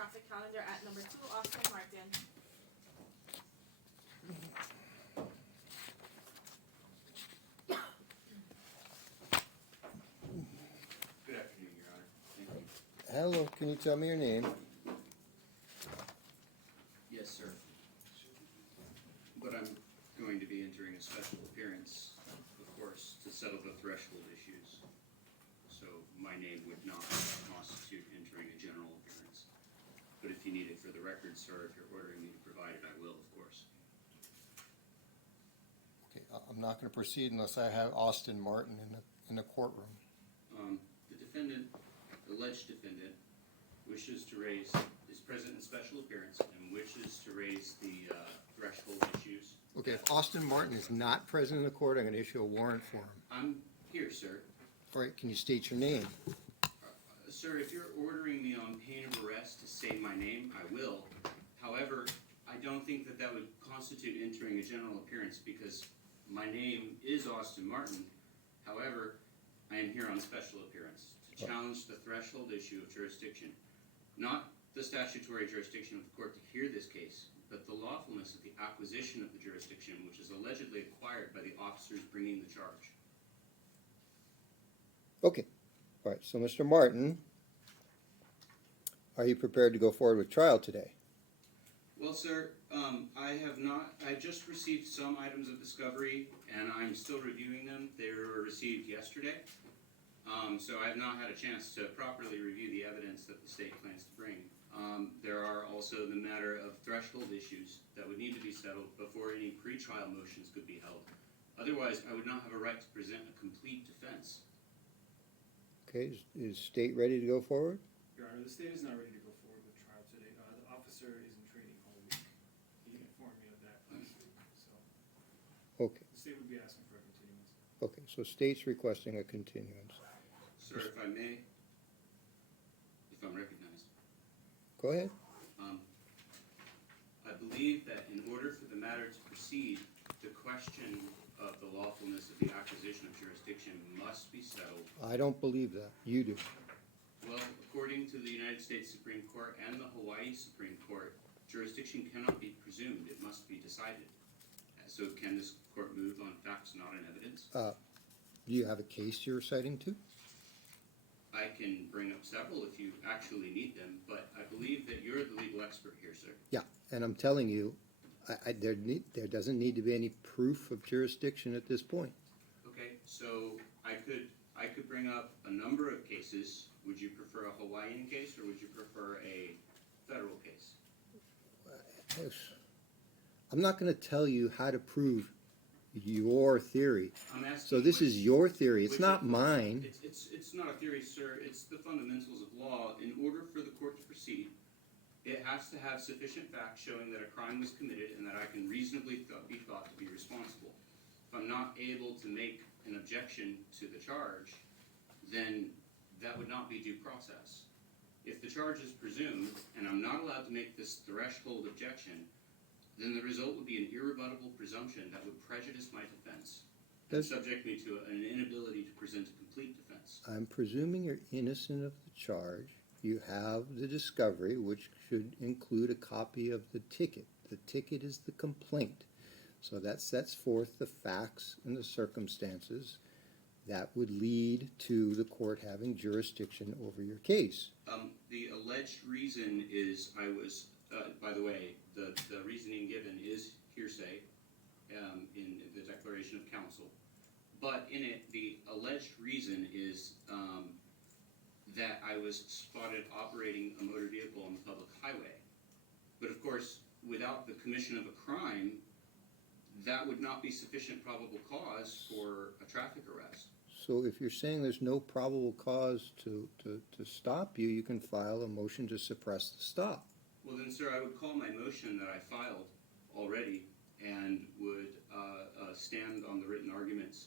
traffic calendar at number 2 Austin Martin. Good afternoon, Your Honor. Thank you. Hello, can you tell me your name? Yes, sir. But I'm going to be entering a special appearance, of course, to settle the threshold issues. So my name would not constitute entering a general appearance. But if you need it for the record, sir, if you're ordering me to provide it, I will, of course. Okay, I'm not gonna proceed unless I have Austin Martin in the courtroom. The defendant, the alleged defendant, wishes to raise, is present in special appearance and wishes to raise the threshold issues. Okay, if Austin Martin is not present in the court, I'm gonna issue a warrant for him. I'm here, sir. All right, can you state your name? Sir, if you're ordering me on pain of arrest to say my name, I will. However, I don't think that that would constitute entering a general appearance because my name is Austin Martin. However, I am here on special appearance to challenge the threshold issue of jurisdiction. Not the statutory jurisdiction of the court to hear this case, but the lawfulness of the acquisition of the jurisdiction, which is allegedly acquired by the officers bringing the charge. Okay, all right, so Mr. Martin, are you prepared to go forward with trial today? Well, sir, I just received some items of discovery, and I'm still reviewing them. They were received yesterday. So I have not had a chance to properly review the evidence that the state plans to bring. There are also the matter of threshold issues that would need to be settled before any pretrial motions could be held. Otherwise, I would not have a right to present a complete defense. Okay, is state ready to go forward? Your Honor, the state is not ready to go forward with trial today. The officer is in training all week. He informed me of that last week, so Okay, the state would be asking for a continuance. okay, so state's requesting a continuance. Sir, if I may, if I'm recognized. Go ahead. I believe that in order for the matter to proceed, the question of the lawfulness of the acquisition of jurisdiction must be settled. I don't believe that, you do. Well, according to the United States Supreme Court and the Hawaii Supreme Court, jurisdiction cannot be presumed, it must be decided. So can this court move on facts not in evidence? Do you have a case you're citing to? I can bring up several if you actually need them, but I believe that you're the legal expert here, sir. Yeah, and I'm telling you, there doesn't need to be any proof of jurisdiction at this point. Okay, so I could bring up a number of cases. Would you prefer a Hawaiian case or would you prefer a federal case? I'm not gonna tell you how to prove your theory. I'm asking. So this is your theory, it's which not of- mine. It's not a theory, sir. It's the fundamentals of law. In order for the court to proceed, it has to have sufficient facts showing that a crime was committed and that I can reasonably be thought to be responsible. If I'm not able to make an objection to the charge, then that would not be due process. If the charge is presumed and I'm not allowed to make this threshold objection, then the result would be an irrebuttable presumption that would prejudice my defense and subject me to an inability to present a complete defense. I'm presuming you're innocent of the charge. You have the discovery, which should include a copy of the ticket. The ticket is the complaint. So that sets forth the facts and the circumstances that would lead to the court having jurisdiction over your case. The alleged reason is I was, by the way, the reasoning given is hearsay in the declaration of counsel. But in it, the alleged reason is that I was spotted operating a motor vehicle on the public highway. But of course, without the commission of a crime, that would not be sufficient probable cause for a traffic arrest. So if you're saying there's no probable cause to stop you, you can file a motion to suppress the stop. Well then, sir, I would call my motion that I filed already and would stand on the written arguments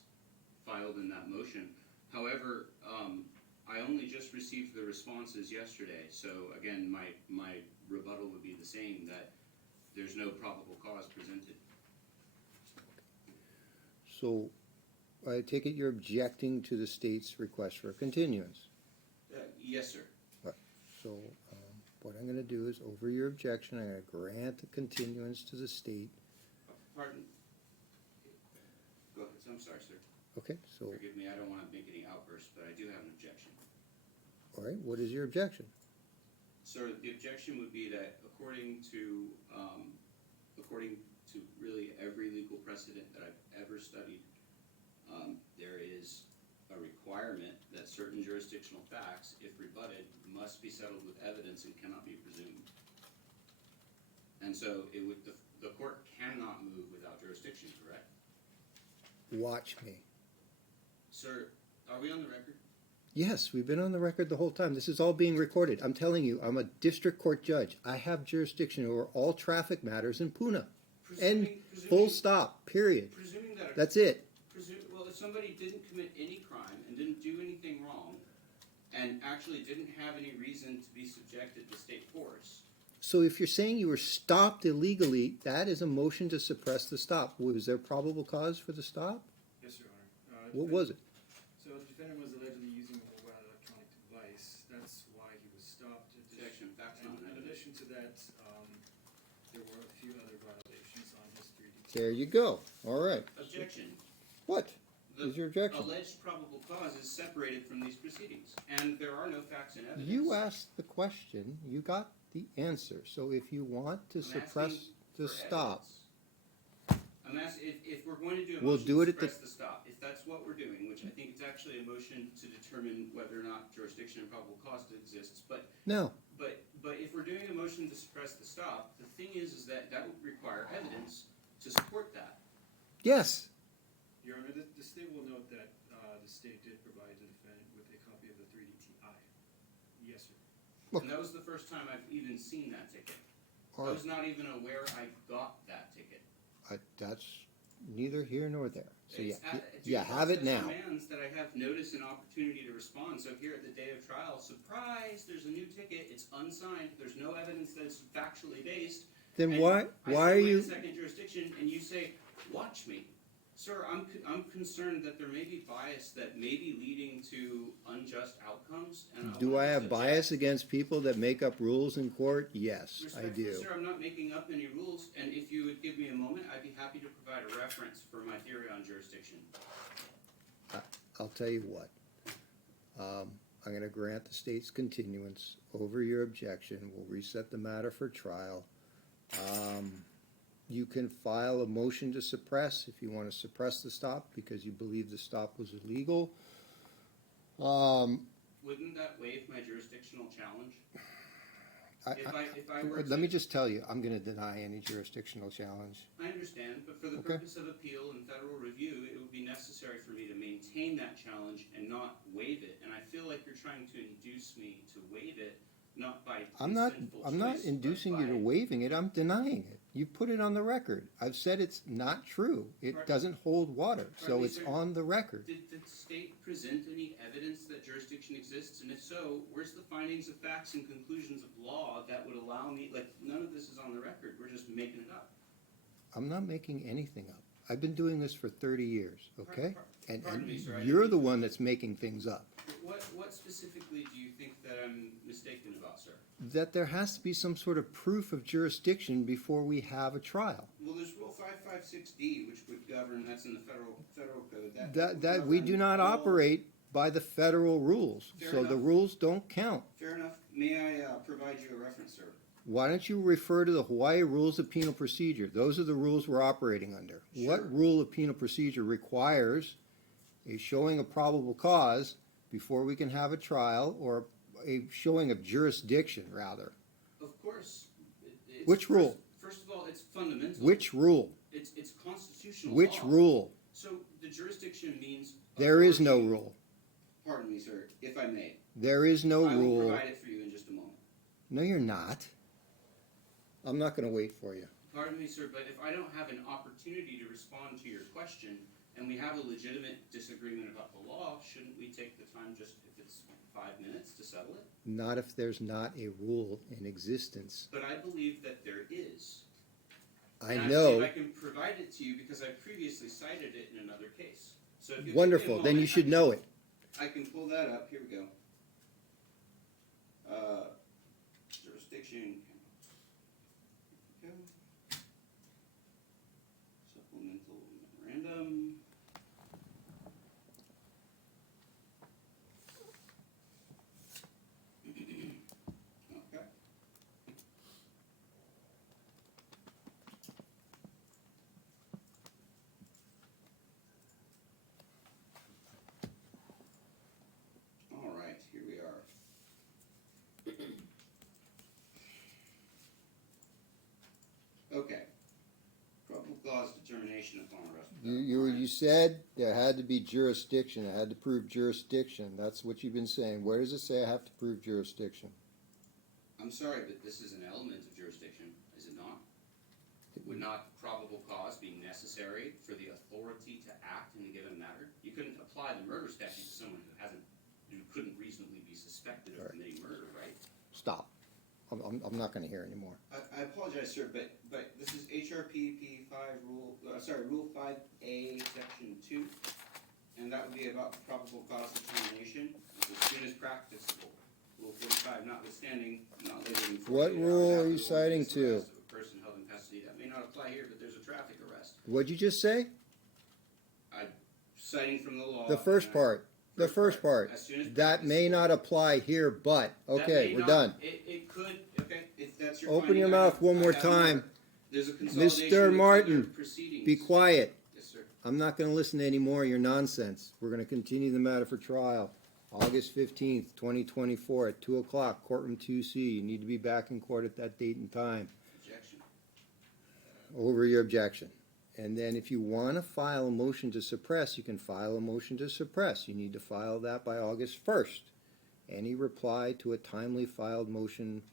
filed in that motion. However, I only just received the responses yesterday, so again, my rebuttal would be the same, that there's no probable cause presented. So I take it you're objecting to the state's request for a continuance. Yes, sir. Right. So what I'm gonna do is, over your objection, I'm gonna grant the continuance to the state. Pardon? Go ahead, I'm sorry, sir. Okay, so, Forgive me, I don't wanna make any outbursts, but I do have an objection. all right, what is your objection? Sir, the objection would be that according to really every legal precedent that I've ever studied, there is a requirement that certain jurisdictional facts, if rebutted, must be settled with evidence and cannot be presumed. And so the court cannot move without jurisdiction, correct? Watch me. Sir, are we on the record? Yes, we've been on the record the whole time. This is all being recorded. I'm telling you, I'm a district court judge. I have jurisdiction over all traffic matters in Puna. And full stop, period. Presuming that That's it. well, if somebody didn't commit any crime and didn't do anything wrong, and actually didn't have any reason to be subjected to state force. So if you're saying you were stopped illegally, that is a motion to suppress the stop. Was there probable cause for the stop? Yes, Your Honor. What was it? So the defendant was allegedly using a mobile electronic device. That's why he was stopped. Objection, facts And not in evidence. addition to that, there were a few other violations on his 3D. There you go. All right. Objection. What The is your objection? alleged probable cause is separated from these proceedings, and there are no facts and evidence. You asked the question, you got the answer. So if you want to I'm suppress asking the for stop, evidence. I'm asking, if we're going to do a We'll motion do to it at the- suppress the stop, if that's what we're doing, which I think it's actually a motion to determine whether or not jurisdiction and probable cause exists, but no. But if we're doing a motion to suppress the stop, the thing is that would require evidence to support that. Yes. Your Honor, the state will note that the state did provide the defendant with a copy of the 3D Ti. Yes, sir. Look. And that was the first time I've even seen that ticket. All I right. was not even aware I got that ticket. That's neither here nor there. So yeah, It's you have it now. demands that I have notice and opportunity to respond. So here at the day of trial, surprise, there's a new ticket. It's unsigned. There's no evidence that it's factually based. Then And why I are say, wait you? a second, jurisdiction, and you say, watch me. Sir, I'm concerned that there may be bias that may be leading to unjust outcomes. And Do I want to have subject- bias against people that make up rules in court? Yes, I Respectfully, do. sir, I'm not making up any rules, and if you would give me a moment, I'd be happy to provide a reference for my theory on jurisdiction. I'll tell you what. I'm going to grant the state's continuance over your objection. We'll reset the matter for trial. You can file a motion to suppress if you want to suppress the stop because you believe the stop was illegal. Wouldn't that waive my jurisdictional challenge? If I were Let to- me just tell you, I'm going to deny any jurisdictional challenge. I understand, but for the Okay. purpose of appeal and federal review, it would be necessary for me to maintain that challenge and not waive it. And I feel like you're trying to induce me to waive it, not by I'm not inducing you to waive. waiving it, I'm denying it. You put it on the record. I've said it's not true. It Pardon- doesn't hold water, so Pardon me, it's sir? on the record. Did the state present any evidence that jurisdiction exists? And if so, where's the findings of facts and conclusions of law that would allow me, like, none of this is on the record, we're just making it up. I'm not making anything up. I've been doing this for 30 years, okay? Pardon me, sir, I You're didn't the mean- one that's making things up. What specifically do you think that I'm mistaken about, sir? That there has to be some sort of proof of jurisdiction before we have a trial. Well, there's Rule 556D, which would govern, that's in the federal code. That we do not operate by the federal rules, Fair so the enough. rules don't count. Fair enough. May I provide you a reference, sir? Why don't you refer to the Hawaii Rules of Penal Procedure? Those are the rules we're operating under. Sure. What rule of penal procedure requires a showing of probable cause before we can have a trial, or a showing of jurisdiction, rather? Of course. It's Which rule? First of all, it's fundamental. Which rule? It's constitutional Which law. rule? So the jurisdiction means. There is no authority. rule. Pardon me, sir, if I may. There is no I will rule. provide it for you in just a moment. No, you're not. I'm not going to wait for you. Pardon me, sir, but if I don't have an opportunity to respond to your question, and we have a legitimate disagreement about the law, shouldn't we take the time, just if it's 5 minutes, to settle it? Not if there's not a rule in existence. But I believe that there is. I And know. I can provide it to you because I previously cited it in another case. So if you give me a Wonderful. Then you moment, should know it. I can pull that up. Here we go. Jurisdiction. jurisdiction. Here we go. Supplemental memorandum. Okay. All right, here we are. Okay. Probable cause determination upon arrest. You said there had to be jurisdiction, I had to prove jurisdiction, that's what you've been saying. Where does it say I have to prove jurisdiction? I'm sorry, but this is an element of jurisdiction, is it not? Would not probable cause be necessary for the authority to act in a given matter? You couldn't apply the murder statute to someone who couldn't reasonably be suspected of committing murder, right? Stop. I'm not gonna hear anymore. I apologize, sir, but this is HRPP Rule 5A, Section 2, and that would be about probable cause determination as soon as practicable. Rule 45, notwithstanding, not later than 48 What hours rule after are you the citing arrest to? of a person held in custody. That may not apply here, but there's a traffic arrest. What'd you just say? I'm citing from the law. The first part. The first part. As soon as That may not apply here, but, That okay, may we're not- done. It could, okay, if that's your Open finding, your I mouth have- one I more have time. There's a consolidation Mr. with Martin, other proceedings. Be quiet. Yes, sir. I'm not gonna listen to any more of your nonsense. We're gonna continue the matter for trial. August 15th, 2024 at 2 o'clock, courtroom 2C. You need to be back in court at that date and time. Objection. Over your objection. And then if you want to file a motion to suppress, you can file a motion to suppress. You need to file that by August 1st. Any reply to a timely filed motion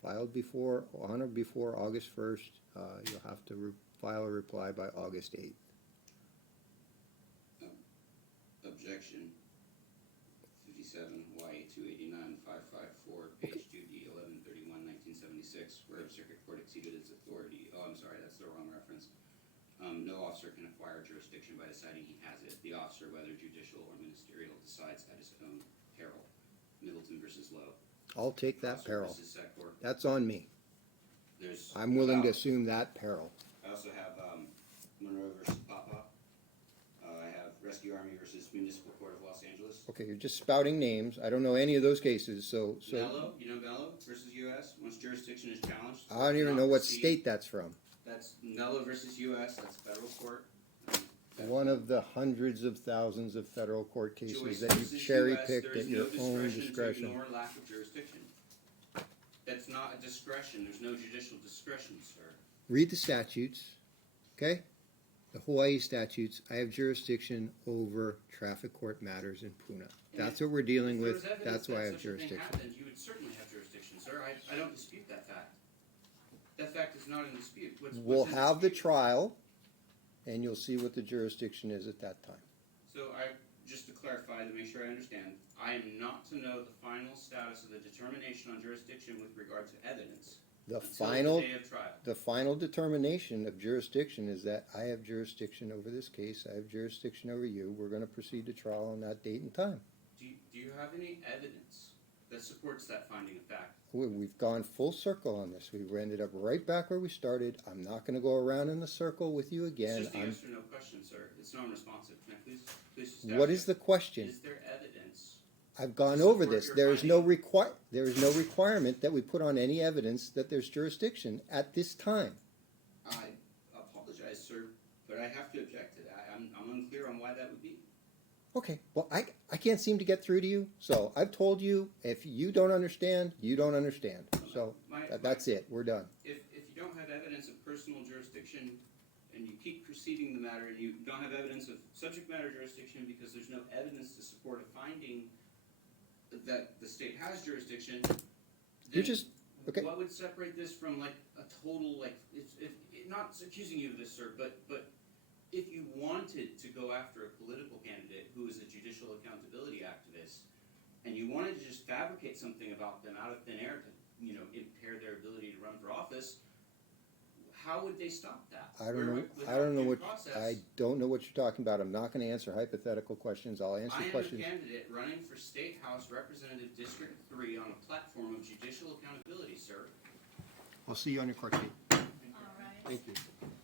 filed before, on or before August 1st, you'll have to file a reply by August 8th. Objection. 57 Y 289 554 page 2D 1131 1976 where the circuit court exceeded its authority. Oh, I'm sorry, that's the wrong reference. No officer can acquire jurisdiction by deciding he has it. The officer, whether judicial or ministerial, decides at his own peril. Middleton versus Lowe. I'll take that Officer peril. versus Secor. That's on me. There's. I'm willing to assume that peril. I also have Monroe versus Papa. I have Rescue Army versus Municipal Court of Los Angeles. Okay, you're just spouting names. I don't know any of those cases, so Mello, you know Mello versus U.S. Once jurisdiction is challenged. I don't even know what state that's from. That's Mello versus U.S. That's federal court. One of the hundreds of thousands of federal court cases Joyce that you versus cherry US, picked there's at your no own To discretion. ignore lack of jurisdiction. That's not a discretion. There's no judicial discretion, sir. Read the statutes, okay? The Hawaii statutes. I have jurisdiction over traffic court matters in Puna. That's what we're dealing If there with. was evidence That's why I that have such a thing jurisdiction. happened, you would certainly have jurisdiction, sir. I don't dispute that fact. That fact is not in dispute. We'll in have the dispute? trial, and you'll see what the jurisdiction is at that time. So just to clarify, to make sure I understand, I am not to know the final status of the determination on jurisdiction with regard to evidence The until the day of trial. The final determination of jurisdiction is that I have jurisdiction over this case. I have jurisdiction over you. We're going to proceed to trial on that date and time. Do you have any evidence that supports that finding of fact? We've gone full circle on this. We ended up right back where we started. I'm not going to go around in the circle with you again. It's just a yes or no question, sir. It's non-responsive. Can I please just ask What you, is the question? Is there evidence? I've gone to over support this. your There is no finding? there is no requirement that we put on any evidence that there's jurisdiction at this time. I apologize, sir, but I have to object to that. I'm unclear on why that would be. Okay, well, I can't seem to get through to you, so I've told you, if you don't understand, you don't understand. So that's it, we're done. If you don't have evidence of personal jurisdiction and you keep proceeding the matter and you don't have evidence of subject matter jurisdiction because there's no evidence to support a finding that the state has jurisdiction, You're just, okay. what would separate this from like a total, like, not accusing you of this, sir, but if you wanted to go after a political candidate who is a judicial accountability activist, and you wanted to just fabricate something about them out of thin air to, impair their ability to run for office, how would they stop that? I don't know what you're talking about. I'm not going to answer hypothetical questions. I'll answer questions. I am a candidate running for State House Representative District 3 on a platform of judicial accountability, sir. We'll see you on your court date. Thank you. All right. Thank you.